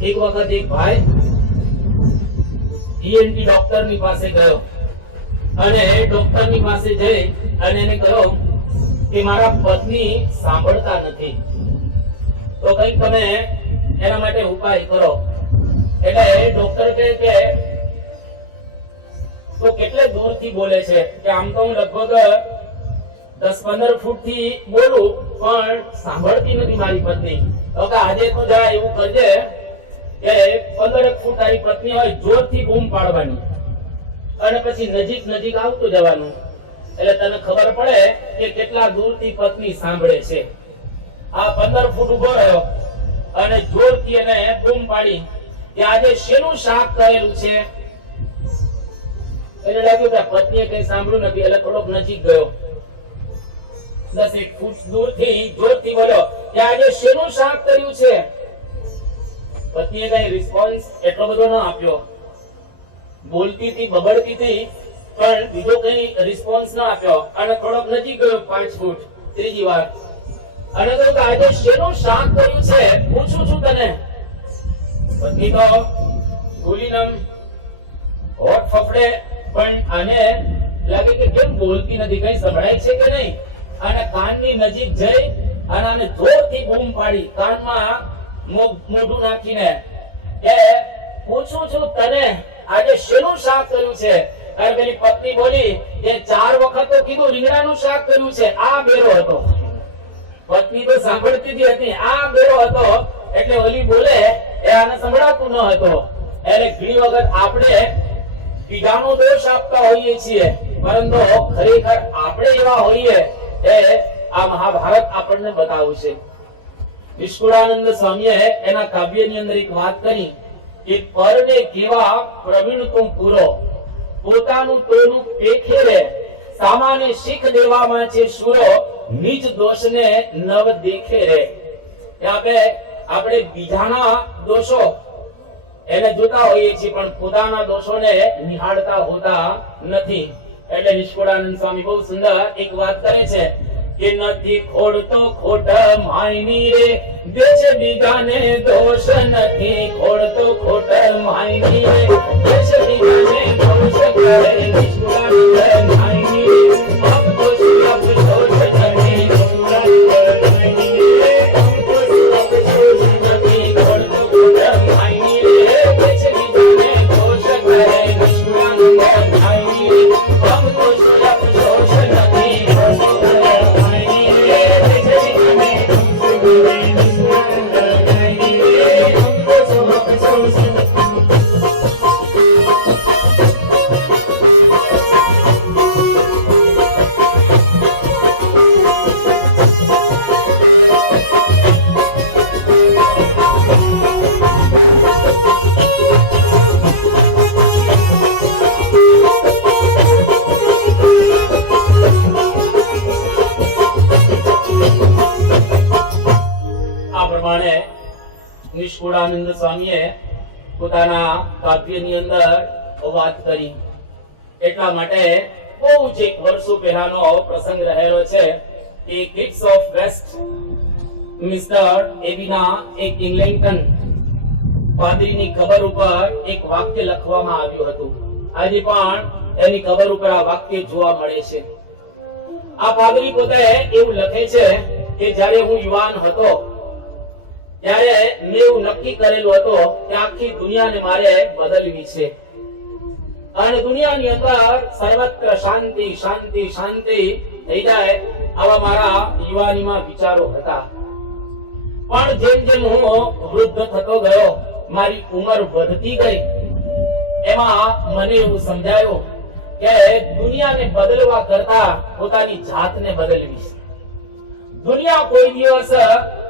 એક વખત એક ભાઈ ઈએનટી ડોક્ટર ની પાસે ગયો અને ડોક્ટર ની પાસે જઈ અને એને કહ્યું કે મારા પત્ની સાંભળતા નથી, તો કંઈક તમે એના માટે ઉપાય કરો. એટલે ડોક્ટર કહે કે તો કેટલે દૂરથી બોલે છે? કે આમ તો હું લગભગ 10-15 ફૂટ થી બોલું પણ સાંભળતી નથી મારી પત્ની. તો કે આજે તો જા એવું કરજે કે 15 ફૂટ તારી પત્ની હોય જોરથી બૂમ પાડવાની અને પછી નજીક નજીક આવતું જવાનું, એટલે તને ખબર પડે કે કેટલા દૂરથી પત્ની સાંભળે છે. આ 15 ફૂટ ઉભો રહ્યો અને જોરથી એને બૂમ પાડી કે આજે શેનું શાક કરેલું છે? એટલે લાગ્યું કે પત્નીએ કઈ સાંભળ્યું નથી, એટલે થોડોક નજીક ગયો. 10 ફૂટ દૂરથી જોરથી બોલ્યો કે આજે શેનું શાક કર્યું છે? પત્નીએ કઈ રિસ્પોન્સ એટલો બધો ન આપ્યો. બોલતી હતી, બબડતી હતી, પણ બીજો કઈ રિસ્પોન્સ ન આપ્યો. અને થોડોક નજીક ગયો 5 ફૂટ ત્રીજી વાર અને કહ્યું કે આજે શેનું શાક કર્યું છે? પૂછું છું તને. પત્ની તો ભૂલીનમ હોઠ ફફડે, પણ આને લાગે કે કેમ બોલતી નથી, કઈ સંભળાય છે કે નહીં. અને કાનની નજીક જઈ અને આને જોરથી બૂમ પાડી, કાનમાં મોઢું નાખીને કે પૂછું છું તને આજે શેનું શાક કર્યું છે? અને પેલી પત્ની બોલી કે 4 વખત તો કીધું રીંગણાનું શાક કર્યું છે. આ બેરો હતો. પત્ની તો સાંભળતી હતી, આ બેરો હતો. એટલે ઓલી બોલે એ આને સંભળાતું ન હતો. એટલે ઘણી વખત આપણે બીજાનો દોષ આપતા હોઈએ છીએ, પરંતુ ખરેખર આપણે એવા હોઈએ એ આ મહાભારત આપણને બતાવ્યું છે. નિષ્કુળાનંદ સ્વામીએ એના કાવ્યની અંદર એક વાત કરી કે પરને કેવા પ્રવીણ તું પૂરો, પોતાનું તોનું પેખે રે, સામાન્ય શીખ દેવામાં છે શુરો, નીચ દોષને નવ દેખે રે. આપણે બીજાના દોષો એને જોતા હોઈએ છીએ, પણ પોતાના દોષોને નિહાળતા હોતા નથી. એટલે નિષ્કુળાનંદ સ્વામી બહુ સુંદર એક વાત કરે છે કે નથી ખોડતો ખોટ માયની રે, દેશ બીજાને દોષ નથી ખોડતો ખોટ માયની રે, દેશ બીજાને દોષ કરે નિષ્કુળાનંદ માયની રે, અબ દોષ અબ દોષ નથી નિષ્કુળાનંદ માયની રે, અબ દોષ અબ દોષ નથી ખોડતો ખોટ માયની રે, દેશ બીજાને દોષ કરે નિષ્કુળાનંદ માયની રે, અબ દોષ અબ દોષ નથી ખોડતો નિષ્કુળાનંદ સ્વામીએ પોતાના કાવ્યની અંદર વાત કરી. એટલા માટે બહુ જ એક વર્ષો પહેલાનો પ્રસંગ રહેલો છે કે કિડ્સ ઓફ વેસ્ટ મિસ્ટર એબીના એક ઇંગ્લેન્ડન પાદરીની કબર ઉપર એક વાક્ય લખવામાં આવ્યું હતું. આજે પણ એની કબર ઉપર આ વાક્ય જોવા મળે છે. આ પાદરી પોતે એવું લખે છે કે જ્યારે હું યુવાન હતો ત્યારે મેં એવું નક્કી કરેલું હતું કે આખી દુનિયાને મારે બદલવી છે અને દુનિયાની અંદર સર્વત્ર શાંતિ શાંતિ શાંતિ થઈ જાય, આવા મારા યુવાનીમાં વિચારો હતા. પણ જેમ જેમ હું વૃદ્ધ થતો ગયો, મારી ઉંમર વધતી ગઈ, એમાં મને એવું સમજાયું કે દુનિયાને બદલવા કરતા પોતાની જાતને બદલવી છે. દુનિયા કોઈ દિવસ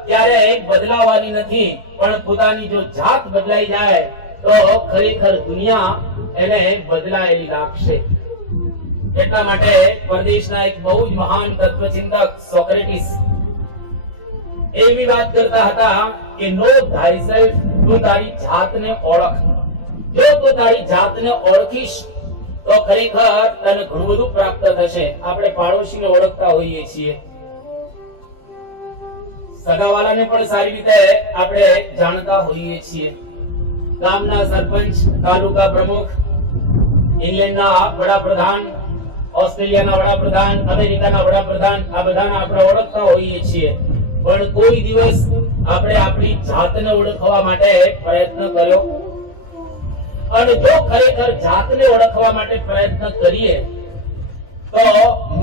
ક્યારેય બદલાવાની નથી, પણ પોતાની જો જાત બદલાઈ જાય તો ખરેખર દુનિયા એને બદલાયેલી લાગશે. એટલા માટે પરદેશના એક બહુ જ મહાન તત્વચિંતક સોક્રેટિસ એવી વાત કરતા હતા કે નો thyself, તું તારી જાતને ઓળખ. જો તું તારી જાતને ઓળખીશ તો ખરેખર તને ઘણું બધું પ્રાપ્ત થશે. આપણે પાડોશીને ઓળખતા હોઈએ છીએ, સગાવાલાને પણ સારી રીતે આપણે જાણતા હોઈએ છીએ, ગામના સરપંચ, તાલુકા પ્રમુખ, ઇંગ્લેન્ડના વડાપ્રધાન, ઓસ્ટ્રેલિયાના વડાપ્રધાન, અમેરિકાના વડાપ્રધાન, આ બધાને આપણે ઓળખતા હોઈએ છીએ, પણ કોઈ દિવસ આપણે આપણી જાતને ઓળખવા માટે પ્રયત્ન કર્યો? અને જો ખરેખર જાતને ઓળખવા માટે પ્રયત્ન કરીએ તો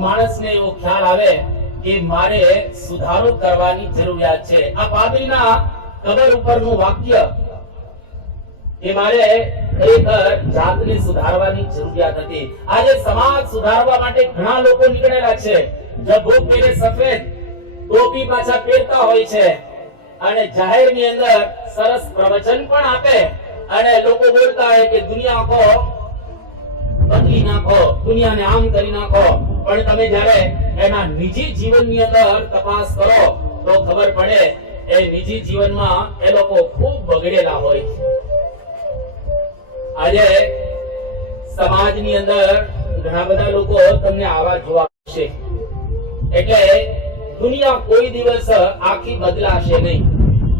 માણસને એવો ખ્યાલ આવે કે મારે સુધારો કરવાની જરૂરિયાત છે. આ પાદરીના કબર ઉપરનું વાક્ય કે મારે ખરેખર જાતને સુધારવાની જરૂરિયાત હતી. આજે સમાજ સુધારવા માટે ઘણા લોકો નીકળેલા છે. જબ્બો પહેરે સફેદ, ટોપી પાછા પહેરતા હોય છે અને જાહેરની અંદર સરસ પ્રવચન પણ આપે અને લોકો બોલતા હોય કે દુનિયા કો બદલી નાખો, દુનિયાને આમ કરી નાખો. પણ તમે જ્યારે એના નિજી જીવનની અંદર તપાસ કરો તો ખબર પડે એ નિજી જીવનમાં એ લોકો ખૂબ બગડેલા હોય છે. આજે સમાજની અંદર ઘણા બધા લોકો તમને આવા જોવા મળશે. એટલે દુનિયા કોઈ દિવસ આખી બદલાશે નહીં.